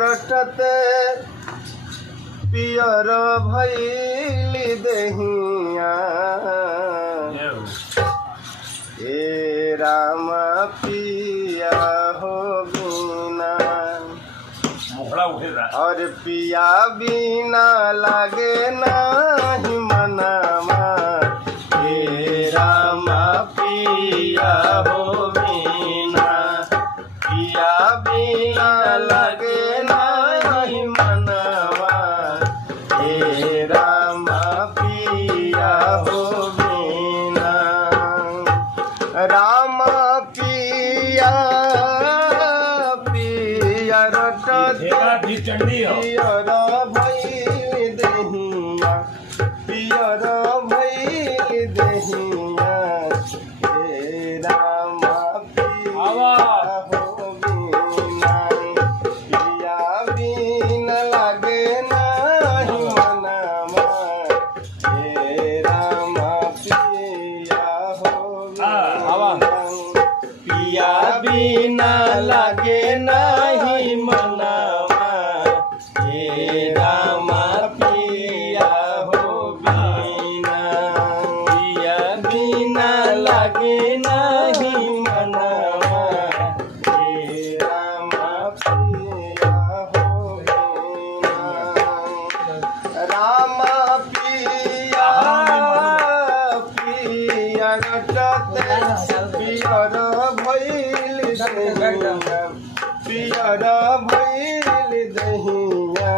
रटते पियर भैली दहिया ए राम पिया हो बिना और पिया बिना लागे नाही मनामा ए राम पिया हो बिना पिया बिना लागे नाही मनामा ए राम पिया हो बिना राम पिया पिया रटते पियर भैली दहिया पियर भैली दहिया हे राम पिया हो बिना पिया बिना लागे नाही मनामा हे राम पिया हो बिना पिया बिना लागे नाही मनामा हे राम पिया हो बिना पिया बिना लागे नाही मनामा हे राम पिया हो बिना राम पिया पिया रटते पियर भैली दहिया पियर भैली दहिया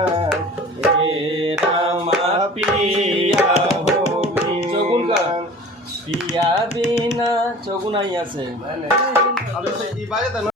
हे राम पिया हो बिना पिया बिना चौगुन आई আছে।